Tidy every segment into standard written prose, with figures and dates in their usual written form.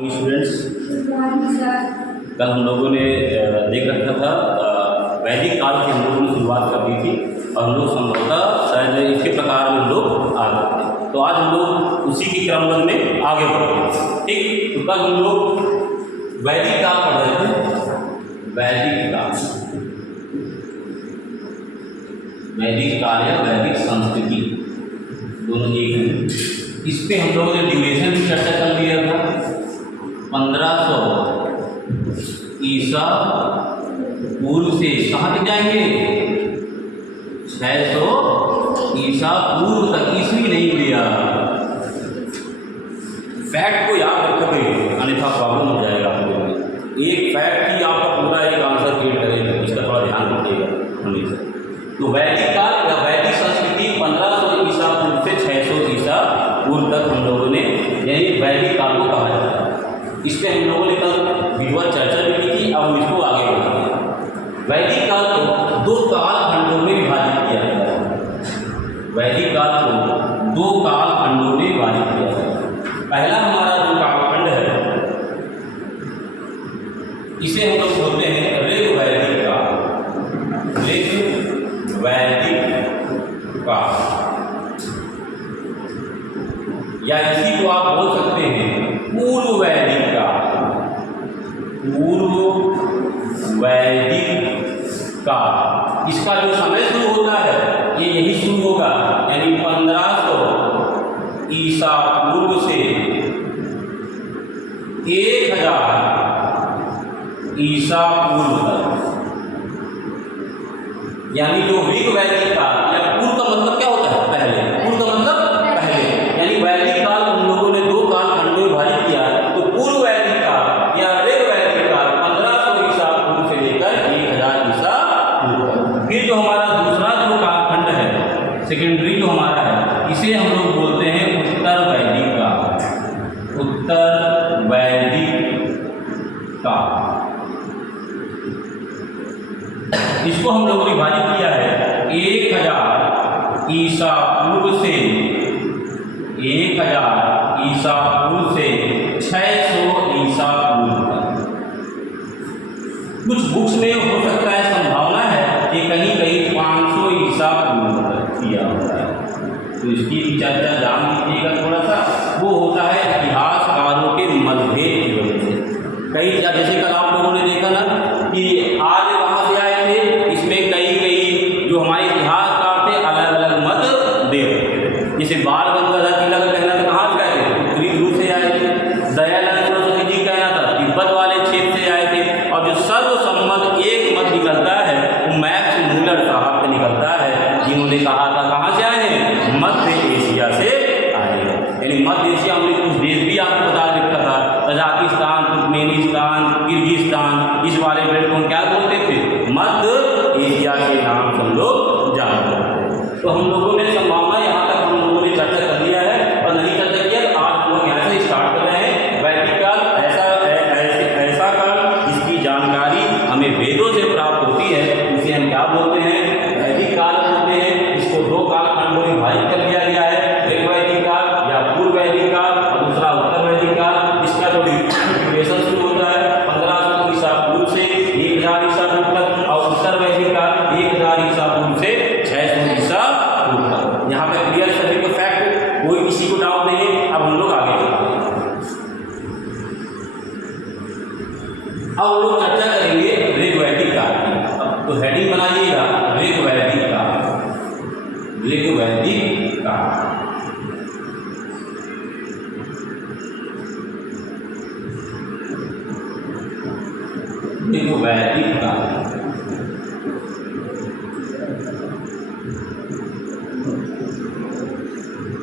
Students, कल हम लोगों ने देख रखा था वैदिक काल की हम लोगों ने शुरुआत कर दी थी और हम लोग संभवतः शायद इसके प्रकार में लोग आ गए थे। तो आज हम लोग उसी के क्रमबद्ध में आगे बढ़ते हैं। ठीक, तो कल हम लोग वैदिक काल पढ़ रहे थे। वैदिक काल या वैदिक संस्कृति दोनों एक हैं। इस पे हम लोगों ने ड्यूरेशन की चर्चा कर लिया था। 1500 ईसा पूर्व से कहाँ तक जाएंगे? 600 ईसा पूर्व तक। ईस्वी नहीं लिया, फैक्ट को याद रखोगे अन्यथा प्रॉब्लम हो जाएगा आपको। एक फैक्ट ही आपका पूरा एक आंसर क्रिएट करेगा, इसका थोड़ा ध्यान रखिएगा हमेशा। तो वैदिक काल या वैदिक संस्कृति 1500 ईसा पूर्व से 600 ईसा पूर्व तक हम लोगों ने यही वैदिक काल को कहा जाता है। इस पर हम लोगों ने कल विधिवत चर्चा भी की थी। अब इसको आगे बढ़ाएंगे। वैदिक काल को दो काल खंडों में विभाजित किया गया है। वैदिक काल को दो काल खंडों में विभाजित किया गया है। पहला हमारा जो कालखंड है इसे हम लोग बोलते हैं ऋग वैदिक काल। ऋग वैदिक काल या इसी को आप बोल सकते हैं पूर्व वैदिक काल। पूर्व वैदिक काल, इसका जो समय शुरू होता है ये यही शुरू होगा, यानी 1500 ईसा पूर्व से 1000 ईसा पूर्व तक। यानी जो ऋग वैदिक काल या पूर्व का मतलब क्या होता है? पहले। पूर्व का मतलब पहले, यानी वैदिक काल हम लोगों ने दो काल खंडों में विभाजित किया है। तो पूर्व वैदिक काल या ऋग वैदिक काल 1500 ईसा पूर्व से लेकर 1000 ईसा पूर्व। फिर जो हमारा दूसरा जो कालखंड है, सेकेंडरी जो हमारा है, इसे हम लोग बोलते हैं उत्तर वैदिक काल। उत्तर वैदिक काल, इसको हम लोगों ने विभाजित किया है 1000 ईसा पूर्व से 1000 ईसा पूर्व से 600 ईसा पूर्व तक। कुछ बुक्स में हो सकता है, संभावना है कि कहीं कहीं 500 ईसा पूर्व तक किया होता है। तो इसकी चर्चा जान लीजिएगा थोड़ा सा। वो होता है इतिहासकारों के मतभेद की वजह से। कई जैसे कल आप लोगों ने देखा ना कि आर्य कहाँ से आए थे, इसमें कई कई जो हमारे इतिहासकार थे अलग अलग मत दे रहे थे। जैसे बाल गंगाधर तिलक कहना था कहाँ से आए थे? उत्तरी ध्रुव से आए थे। दयानंद सरस्वती जी कहना था तिब्बत वाले क्षेत्र से आए थे। और जो सर्वसम्मत एक मत निकलता है वो मैक्स मूलर साहब का निकलता है, जिन्होंने कहा था कहाँ से आए हैं? मध्य एशिया से आए हैं। यानी मध्य एशिया में कुछ देश भी आपको बता रखा था, तजाकिस्तान, तुर्कमेनिस्तान, किर्गिस्तान, इस वाले बेल्ट को हम क्या बोलते थे? मध्य एशिया के नाम से हम लोग जानते हैं। तो हम लोगों ने संभावना यहाँ तक हम लोगों ने चर्चा कर लिया है और नहीं चर्चा किया। आज हम लोग यहाँ से स्टार्ट कर रहे हैं। वैदिक काल ऐसा काल जिसकी जानकारी हमें वेदों से प्राप्त होती है, इसे हम क्या बोलते हैं? वैदिक काल बोलते हैं। इसको दो काल खंडों में विभाजित कर लिया गया है, ऋग वैदिक काल या पूर्व वैदिक काल और दूसरा उत्तर वैदिक काल। इसका जो ड्यूरेशन शुरू होता है 1500 ईसा पूर्व से 1000 ईसा पूर्व तक और उत्तर वैदिक काल 1000 ईसा पूर्व से 600 ईसा पूर्व तक। यहाँ पे क्लियर सभी को फैक्ट, कोई किसी को डाउट नहीं है। अब हम लोग आगे चलते हैं। अब हम लोग चर्चा करेंगे ऋग वैदिक काल की। तो हेडिंग बनाइएगा ऋग वैदिक काल। ऋग वैदिक काल, ऋग वैदिक काल।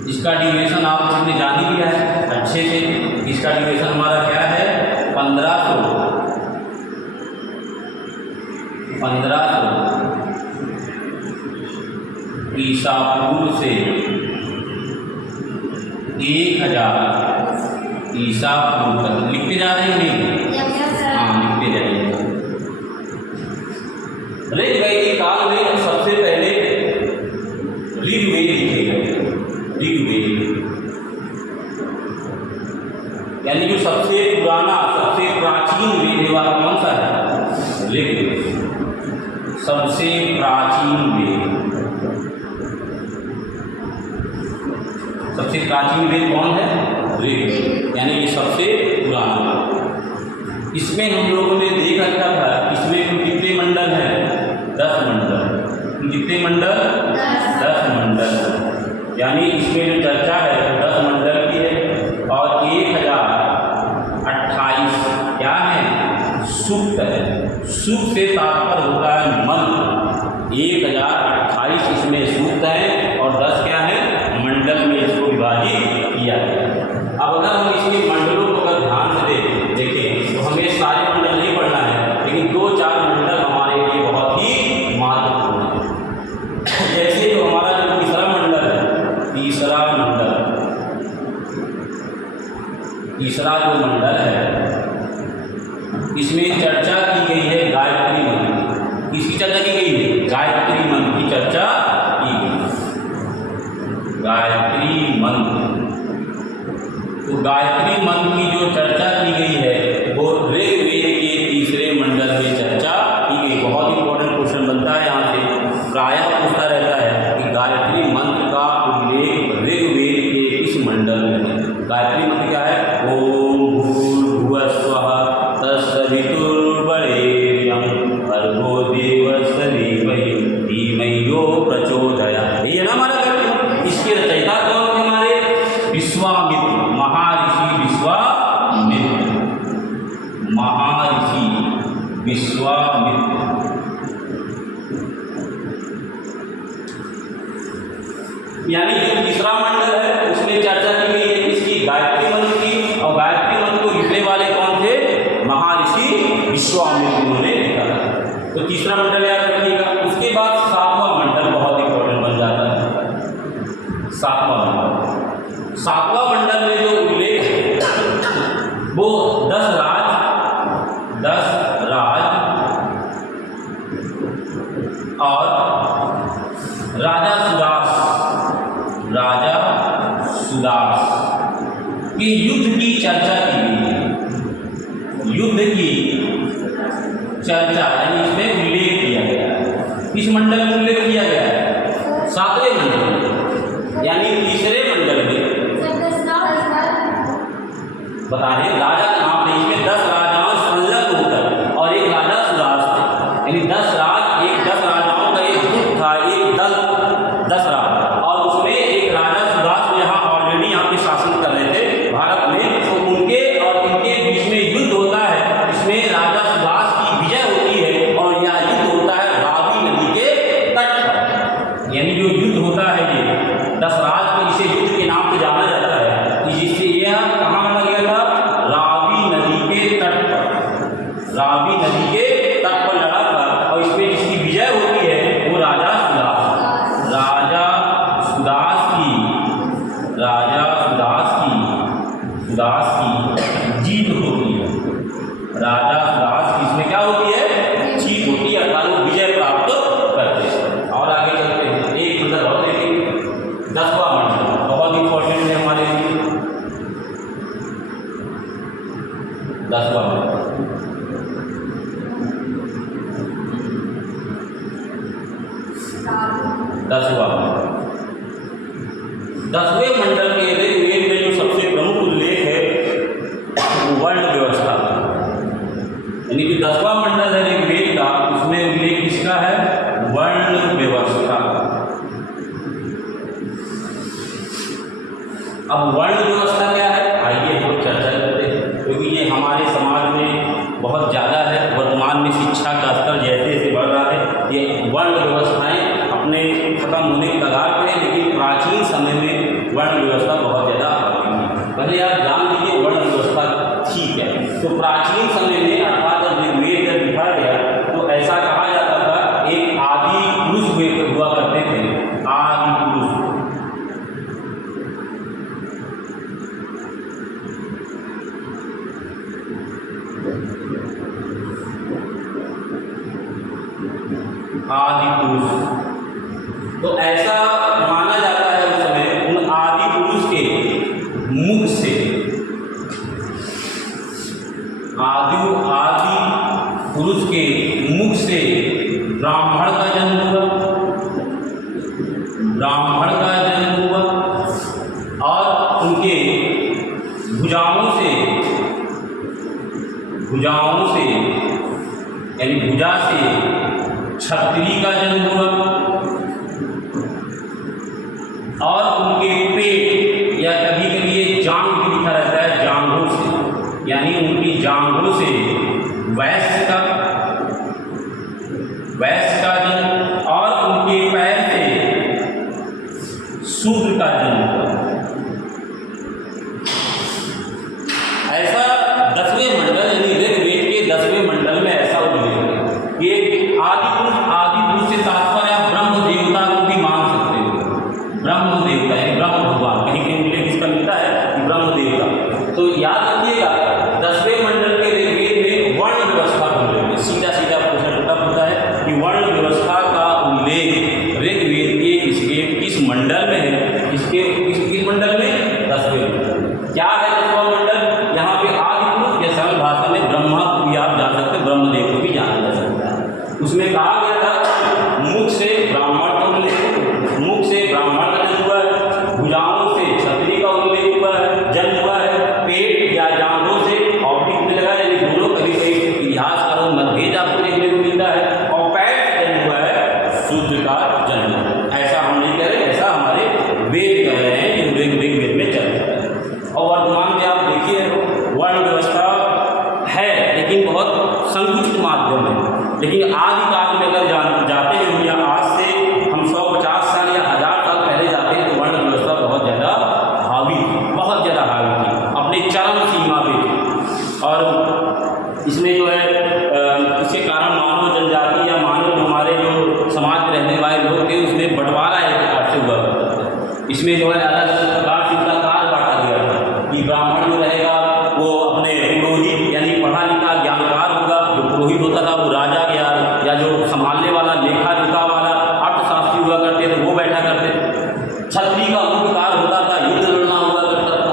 इसका ड्यूरेशन आप लोगों ने जान ही लिया है अच्छे से। इसका ड्यूरेशन हमारा क्या है? 1500 ईसा पूर्व से 1000 ईसा पूर्व तक। लिखते जा रहे हैं नहीं? हाँ, लिखते जाइए। ऋग वैदिक काल में सबसे पहले ऋग्वेद लिखे गए। ऋग्वेद यानी जो सबसे पुराना प्राचीन वेद कौन सा है? ऋग्वेद। सबसे प्राचीन वेद, सबसे प्राचीन वेद कौन है? ऋग्वेद, यानी कि सबसे पुराना। इसमें हम लोगों ने देख रखा था, इसमें कुल कितने मंडल हैं? 10 मंडल। कितने मंडल? 10 मंडल। यानी इसमें जो चर्चा है 10 मंडल की है और 1028 क्या है? सूक्त है। सूक्त से तात्पर्य होता है मंत्र। 1028 इसमें सूक्त है और 10 क्या है? मंडल में इसको विभाजित किया गया। अब अगर हम इसके मंडलों को अगर ध्यान से देखें तो हमें सारे मंडल नहीं पढ़ना है, लेकिन 2-4 मंडल हमारे लिए बहुत ही महत्वपूर्ण है। जैसे जो हमारा जो तीसरा मंडल है, तीसरा जो मंडल है, इसमें चर्चा की गई है गायत्री मंत्र की। किसकी चर्चा की गई है? गायत्री मंत्र की चर्चा की गई। गायत्री मंत्र, तो गायत्री मंत्र की जो चर्चा की गई है वो ऋग्वेद के तीसरे मंडल में चर्चा की गई। बहुत इंपॉर्टेंट क्वेश्चन बनता है यहाँ से, प्रायः पूछता रहता है कि गायत्री मंत्र का उल्लेख ऋग्वेद के किस मंडल में है? गायत्री मंत्र क्या है? ओम भूर्भुवः स्वः तत्सवितुर्वरेण्यं भर्गो देवस्य धीमहि धियो प्रचोदयात्। ये ना हमारा गायत्री मंत्र। इसके रचयिता कौन थे हमारे? विश्वामित्र, महर्षि विश्वामित्र, महर्षि विश्वामित्र। यानी जो तीसरा मंडल है उसमें चर्चा की गई है किसकी? गायत्री मंत्र की। और गायत्री मंत्र को लिखने वाले कौन थे? महर्षि विश्वामित्र, उन्होंने लिखा था। तो तीसरा मंडल याद रखिएगा। उसके बाद 7वां मंडल बहुत इंपॉर्टेंट बन जाता है। 7वां मंडल, 7वां मंडल में जो उल्लेख है वो 10 राज और राजा सुदास के युद्ध की चर्चा की गई है। युद्ध की चर्चा यानी इसमें उल्लेख किया गया है। इस मंडल में उल्लेख किया गया है 7वें मंडल में, यानी तीसरे मंडल में बता रहे राजा का नाम नहीं, इसमें 10 राजाओं संलग्न होकर और एक राजा सुदास थे। यानी 10 राजाओं का एक गुट था, एक दल 10 राज, और उसमें एक राजा सुदास जो यहाँ ऑलरेडी यहाँ पे शासन कर रहे थे भारत में। तो उनके और इनके बीच में युद्ध होता है। इसमें राजा सुदास की विजय होती है और यह युद्ध होता है रावी नदी के तट पर। यानी जो युद्ध होता है ये 10 राज को इसे युद्ध के नाम से जाना जाता है। जिससे यह कहाँ बना गया था? रावी नदी के तट पर। रावी नदी के तट पर लड़ा था और इसमें जिसकी विजय होती है वो राजा सुदास की जीत होती है। राजा सुदास की इसमें क्या होती है? जीत होती है, अर्थात वो विजय प्राप्त करते हैं। और आगे चलते हैं, एक मंडल और देखेंगे, 10वां मंडल बहुत इंपॉर्टेंट है हमारे लिए। 10वां मंडल, 10वां मंडल, 10वें मंडल के ऋग्वेद में जो सबसे प्रमुख उल्लेख है वो वर्ण व्यवस्था। यानी कि 10वां मंडल है ऋग्वेद का, उसमें उल्लेख किसका है? वर्ण व्यवस्था। अब वर्ण व्यवस्था क्या है? आइए हम चर्चा करते हैं, क्योंकि ये हमारे समाज में बहुत ज़्यादा है। वर्तमान में शिक्षा का स्तर जैसे जैसे बढ़ रहा है, ये वर्ण व्यवस्थाएं अपने खत्म होने की कगार पे है। लेकिन प्राचीन समय में वर्ण व्यवस्था बहुत ज़्यादा थी। पहले आप जान लीजिए वर्ण व्यवस्था ठीक है। तो प्राचीन समय में अर्थात जब ऋग्वेद जब लिखा गया तो ऐसा कहा जाता था एक आदि पुरुष हुआ करते थे। आदि पुरुष, आदि पुरुष। तो ऐसा माना जाता है उस समय उन आदि पुरुष के मुख से आदि पुरुष के मुख से ब्राह्मण का जन्म हुआ, ब्राह्मण का जन्म हुआ, और उनके भुजाओं से यानी भुजा से क्षत्रिय का जन्म हुआ, और उनके पेट या कभी कभी ये जांघ भी लिखा रहता है, जांघों से, यानी उनकी जांघों से वैश्य का जन्म, और उनके पैर से शूद्र का जन्म हुआ। ऐसा 10वें मंडल यानी ऋग्वेद के 10वें मंडल में ऐसा उल्लेख है। ये आदि पुरुष से तात्पर्य आप ब्रह्म देवता को भी मान सकते हो, ब्रह्म देवता है ब्रह्म भगवान, कहीं कहीं उल्लेख इसका मिलता है कि ब्रह्म देवता। तो याद रखिएगा 10वें मंडल के ऋग्वेद में वर्ण व्यवस्था का उल्लेख, सीधा सीधा प्रश्न तब होता है कि वर्ण व्यवस्था का उल्लेख ऋग्वेद के किस मंडल में है, किस मंडल में? 10वें मंडल। क्या है 10वां मंडल? यहाँ पे आदि पुरुष या सरल भाषा में ब्रह्मा को भी आप जान सकते हैं, ब्रह्मदेव को भी जाना जा सकता है। उसमें कहा गया था मुख से ब्राह्मण का उल्लेख, मुख से ब्राह्मण का जन्म हुआ है, भुजाओं से क्षत्रिय का उल्लेख हुआ है, जन्म हुआ है, पेट या जांघों से ऑब्लिक लगा, यानी दोनों कभी कभी इतिहासकारों मतभेद आपको देखने को मिलता है, और पैर से जन्म हुआ है, शूद्र का जन्म। ऐसा हम नहीं कह रहे, ऐसा हमारे वेद कह रहे हैं, जो ऋग्वेद में चल रहा है। और वर्तमान में आप देखिए वर्ण व्यवस्था है, लेकिन बहुत संकुचित माध्यम है। लेकिन आदि काल में अगर जाते हैं या आज से हम 150 साल या 1000 साल पहले जाते हैं तो वर्ण व्यवस्था बहुत ज़्यादा हावी थी, अपने चरम सीमा पे थी। और इसमें जो है इसके कारण मानव जनजाति या मानव हमारे जो समाज में रहने वाले लोग थे उसमें बंटवारा एक प्रकार से हुआ करता था। इसमें जो है अलग अलग प्रकार से उसका काल बांटा गया था कि ब्राह्मण जो रहेगा वो अपने पुरोहित यानी पढ़ा लिखा ज्ञानकार होगा, जो पुरोहित होता था वो राजा या जो संभालने वाला लेखा जोखा वाला अर्थशास्त्री हुआ करते थे वो बैठा करते थे। क्षत्रिय का मुख्य कार्य होता था युद्ध लड़ना हुआ करता था,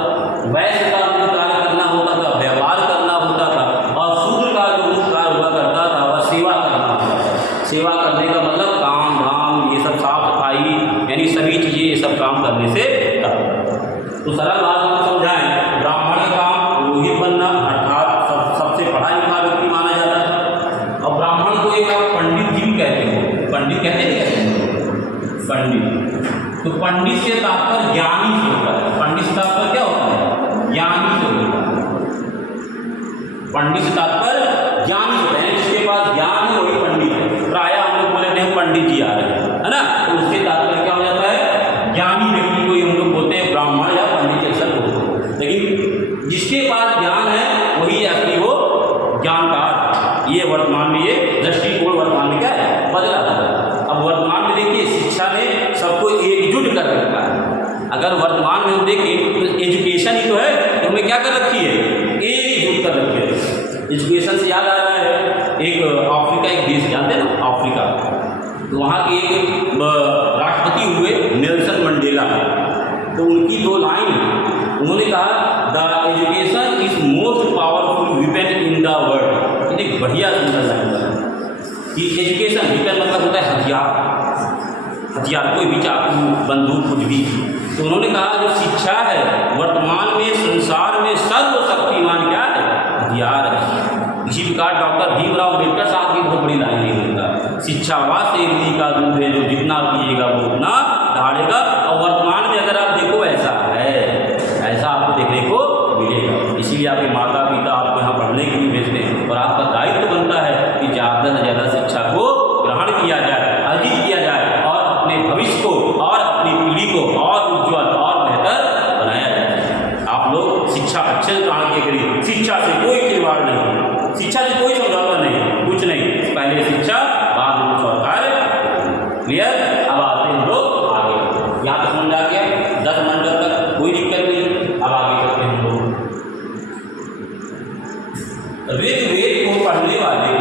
वैश्य का मुख्य कार्य करना होता था, व्यापार करना होता था, और शूद्र का जो मुख्य कार्य हुआ करता था वह सेवा करना होता था। सेवा करने का मतलब काम धाम ये सब साफ सफाई यानी सभी चीज़ें ये सब काम करने से तो सरल बात हम समझाएं, ब्राह्मण का काम पुरोहित बनना अर्थात सबसे पढ़ा लिखा व्यक्ति माना जाता है। और ब्राह्मण को एक आप पंडित जी भी कहते हो, पंडित कहते हैं पंडित। तो पंडित से तात्पर्य ज्ञानी से होता है, पंडित से तात्पर्य क्या होता है? ज्ञानी से होता है। पंडित से तात्पर्य ज्ञानी होता है, जिसके पास ज्ञान है वही पंडित है। प्रायः हम लोग बोलते हैं पंडित जी आ रहे हैं, है ना, तो उससे तात्पर्य क्या हो जाता है? ज्ञानी व्यक्ति को हम लोग बोलते हैं ब्राह्मण या पंडित अक्सर बोलते हैं। लेकिन जिसके पास ज्ञान है वही असली वो ज्ञानकार। ये वर्तमान में ये दृष्टिकोण वर्तमान में क्या है? बदला था। अब वर्तमान में देखिए शिक्षा ने सबको एकजुट कर रखा है। अगर वर्तमान में हम देखें तो एजुकेशन ही तो है, तो हमें क्या कर रखी है? एकजुट कर रखी है। एजुकेशन से याद आ रहा है एक अफ्रीका एक देश जानते हैं ना, अफ्रीका, तो वहाँ के एक राष्ट्रपति हुए नेल्सन मंडेला, तो उनकी 2 लाइन उन्होंने कहा the education is most powerful weapon in the world. इतनी बढ़िया सुंदर लाइन है कि एजुकेशन वीपन मतलब होता है हथियार, कोई भी चाकू बंदूक कुछ भी। तो उन्होंने कहा जो शिक्षा है वर्तमान में संसार में सर्वशक्तिमान क्या है? हथियार है। इसी प्रकार डॉक्टर भीमराव अम्बेडकर साहब की बहुत बड़ी लाइन नहीं होता, शिक्षा वास्ते रीति का दूध है, जो जितना पिएगा वो उतना दहाड़ेगा। और वर्तमान में अगर आप देखो ऐसा है, ऐसा आपको देखने को मिलेगा। इसीलिए आपके माता पिता आपको यहाँ पढ़ने के लिए भेजते हैं, और आपका दायित्व बनता है कि ज़्यादा से ज़्यादा शिक्षा को ग्रहण किया जाए, अर्जित किया जाए, और अपने भविष्य को और अपनी पीढ़ी को और उज्ज्वल और बेहतर बनाया जाए। आप लोग शिक्षा अच्छे ग्रहण के करिए, शिक्षा से कोई खिलवाड़ नहीं, शिक्षा से कोई समझौता नहीं, कुछ नहीं, पहले शिक्षा बाद में कुछ और कार्य। क्लियर? अब आते हैं हम लोग आगे, यहाँ तक समझ आ गया 10 मंडल तक कोई दिक्कत नहीं। अब आगे चलते हैं हम लोग ऋग्वेद को पढ़ने वाले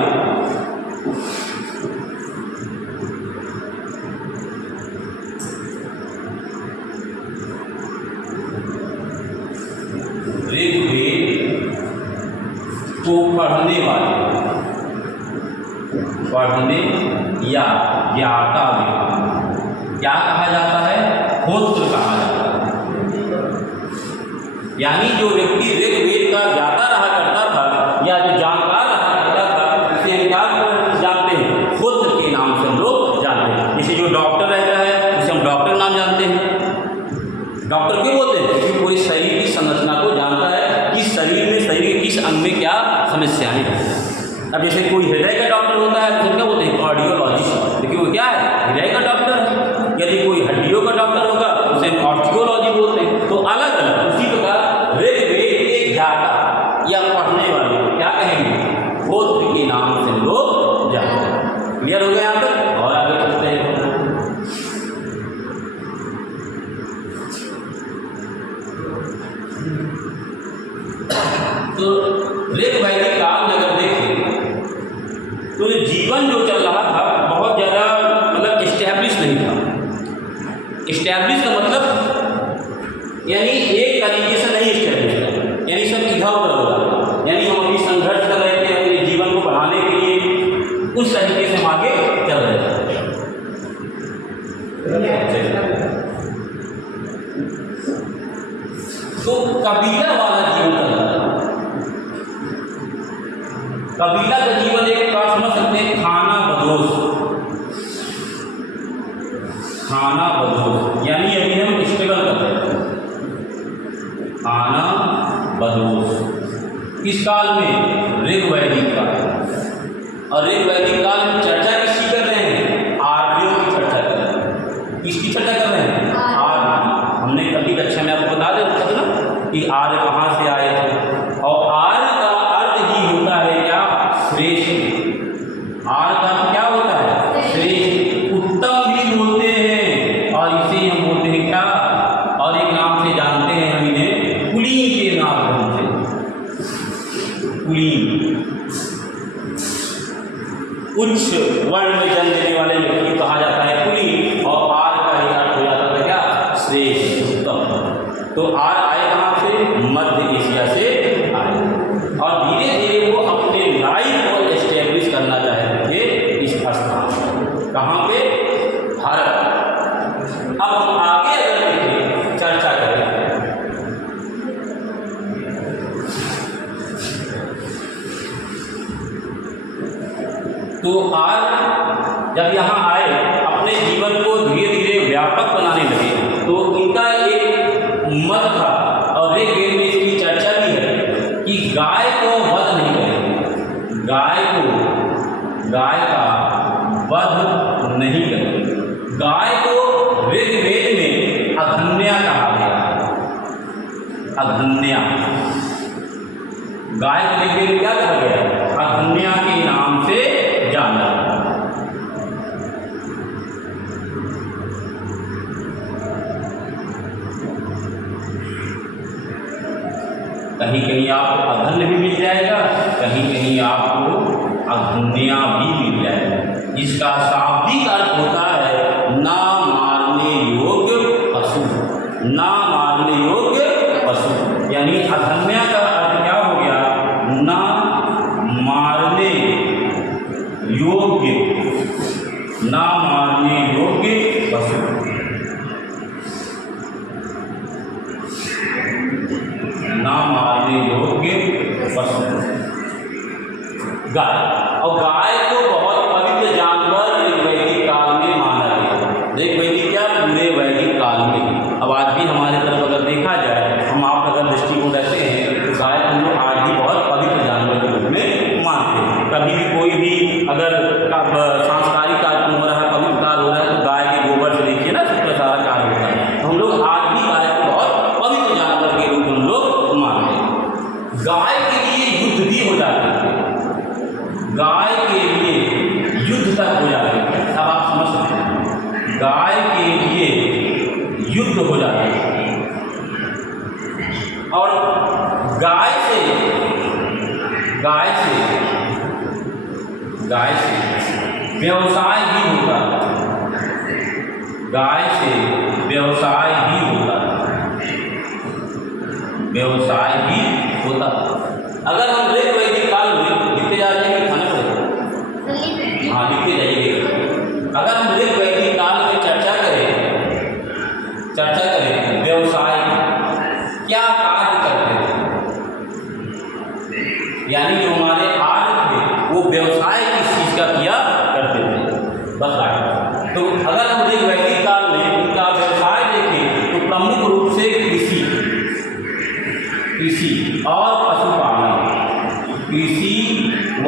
ऋग्वेद को पढ़ने वाले पढ़ने या ज्ञाता में क्या कहा जाता है? होत्र कहा जाता है। यानी जो व्यक्ति ऋग्वेद का ज्ञाता रहा करता था या जो जानकार रहा करता था, उसे हम क्या जानते हैं? होत्र के नाम से हम लोग जानते हैं। जैसे जो डॉक्टर रहता है उसे हम डॉक्टर नाम जानते हैं। डॉक्टर क्यों बोलते हैं? क्योंकि पूरे शरीर की संरचना को जानता है कि शरीर के किस अंग में क्या समस्याएं हैं। अब जैसे कोई हृदय का डॉक्टर होता है तो क्या बोलते हैं? कार्डियोलॉजिस्ट। लेकिन वो क्या है? हृदय का डॉक्टर है। यदि कोई हड्डियों का डॉक्टर होगा उसे हम ऑर्थोलॉजी बोलते हैं। तो अलग अलग उसी प्रकार ऋग्वेद के ज्ञाता या पढ़ने वाले को क्या कहेंगे? होत्र के नाम से हम लोग जानते हैं। क्लियर हो गया यहाँ तक? और आगे चलते हैं। तो ऋग्वैदिक काल में अगर देखें तो ये जीवन जो चल रहा था बहुत ज़्यादा मतलब इस्टेब्लिश नहीं था। इस्टेब्लिश का मतलब यानी एक तरीके से नहीं इस्टेब्लिश था, यानी सब इधर उधर हो रहा था। यानी हम अभी संघर्ष कर रहे थे अपने जीवन को बढ़ाने के लिए, उस तरीके से हम आगे चल रहे थे। तो कबीला वाला जीवन चल रहा था। कबीला का जीवन एक बार समझ सकते हैं, खाना बदोश। खाना बदोश यानी अभी हम स्ट्रगल कर रहे हैं। खाना बदोश किस काल में? ऋग्वैदिक काल। और ऋग्वैदिक काल में चर्चा किसकी कर रहे हैं? आर्यों की चर्चा कर रहे हैं। किसकी चर्चा कर रहे हैं? आर्य। हमने कभी कक्षा में आपको बता दें था ना कि आर्य कहाँ से आए थे। और आर्य का अर्थ ही होता है क्या? श्रेष्ठ। आर्य का क्या होता है? श्रेष्ठ, उत्तम भी बोलते हैं। और इसे हम बोलते हैं क्या? और एक नाम से जानते हैं हम इन्हें, कुलीन के नाम से। कुलीन उच्च वर्ण में जन्म लेने वाले व्यक्ति को कहा जाता है कुलीन। और आर्य का ही अर्थ हो जाता है क्या? श्रेष्ठ, उत्तम। तो आर्य आए कहाँ से? मध्य एशिया से आए। और धीरे धीरे वो अपने लाइफ को एस्टेब्लिश करना चाहते थे इस स्थान। कहाँ पे? भारत। अब हम आगे अगर देखें, चर्चा करें, तो आज जब यहाँ आए अपने जीवन को धीरे धीरे व्यापक बनाने लगे, तो इनका एक मत था और ऋग्वेद में इसकी चर्चा भी है कि गाय को वध नहीं करेंगे। गाय का वध नहीं करेंगे। गाय को ऋग्वेद में अघन्या कहा गया। अघन्या, गाय को ऋग्वेद में क्या कहा गया? अघन्या के नाम से जाना। कहीं कहीं आपको अघन्य भी मिल जाएगा, कहीं कहीं आपको अघन्या भी मिल जाएगा, जिसका शाब्दिक अर्थ होता है ना मारने योग्य पशु। ना मारने योग्य पशु यानी अघन्या का अर्थ क्या हो गया? ना मारने योग्य, ना मारने योग्य पशु। ना मारने योग्य पशु गाय। और गाय को बहुत पवित्र जानवर ऋग्वैदिक काल में माना गया। ऋग्वैदिक क्या? पूरे वैदिक काल में। अब आज भी हमारे तरफ अगर देखा जाए, हम आप अगर दृष्टिकोण रहते हैं तो गाय को लोग आज भी बहुत पवित्र जानवर के रूप में मानते हैं। कभी भी कोई भी अगर सांस्कारिक कार्यक्रम हो रहा है, पवित्र कार्य हो रहा है, तो गाय के गोबर से देखिए ना सबका सारा कार्य होता है। तो हम लोग आज भी गाय को बहुत पवित्र जानवर के रूप में हम लोग मानते हैं। गाय के लिए युद्ध भी हो जाते थे। गाय के लिए युद्ध तक हो जाते थे। अब आप समझ सकते हैं, गाय के लिए युद्ध हो जाते थे। और गाय से व्यवसाय भी होता है। गाय से व्यवसाय भी होता है। व्यवसाय भी होता है। अगर हम ऋग्वैदिक काल में जितने जा रहे हैं खाना पड़ेगा यानी जो हमारे आर्य थे वो व्यवसाय किस चीज़ का किया करते थे, बस आगे। तो अगर हम देख वैदिक काल में उनका व्यवसाय देखें तो प्रमुख रूप से कृषि और पशुपालन, कृषि व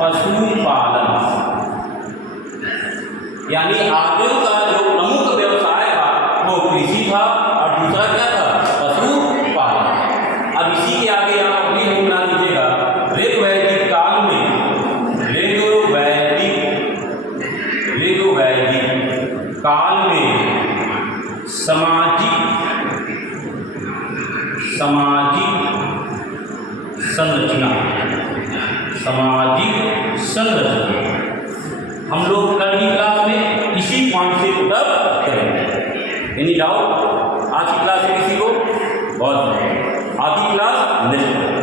पशुपालन, यानी आर्यों का जो प्रमुख व्यवसाय था वो कृषि था और दूसरा क्या था, पशुपालन। अब इसी के आगे आप अपनी नोट बना लीजिएगा। ऋग्वैदिक काल में ऋग्वैदिक काल में सामाजिक संरचना हम लोग कल की क्लास में इसी पॉइंट से पुटअप करेंगे। एनी डाउट आज की क्लास में किसी को? बहुत आगे क्लास नेक्स्ट।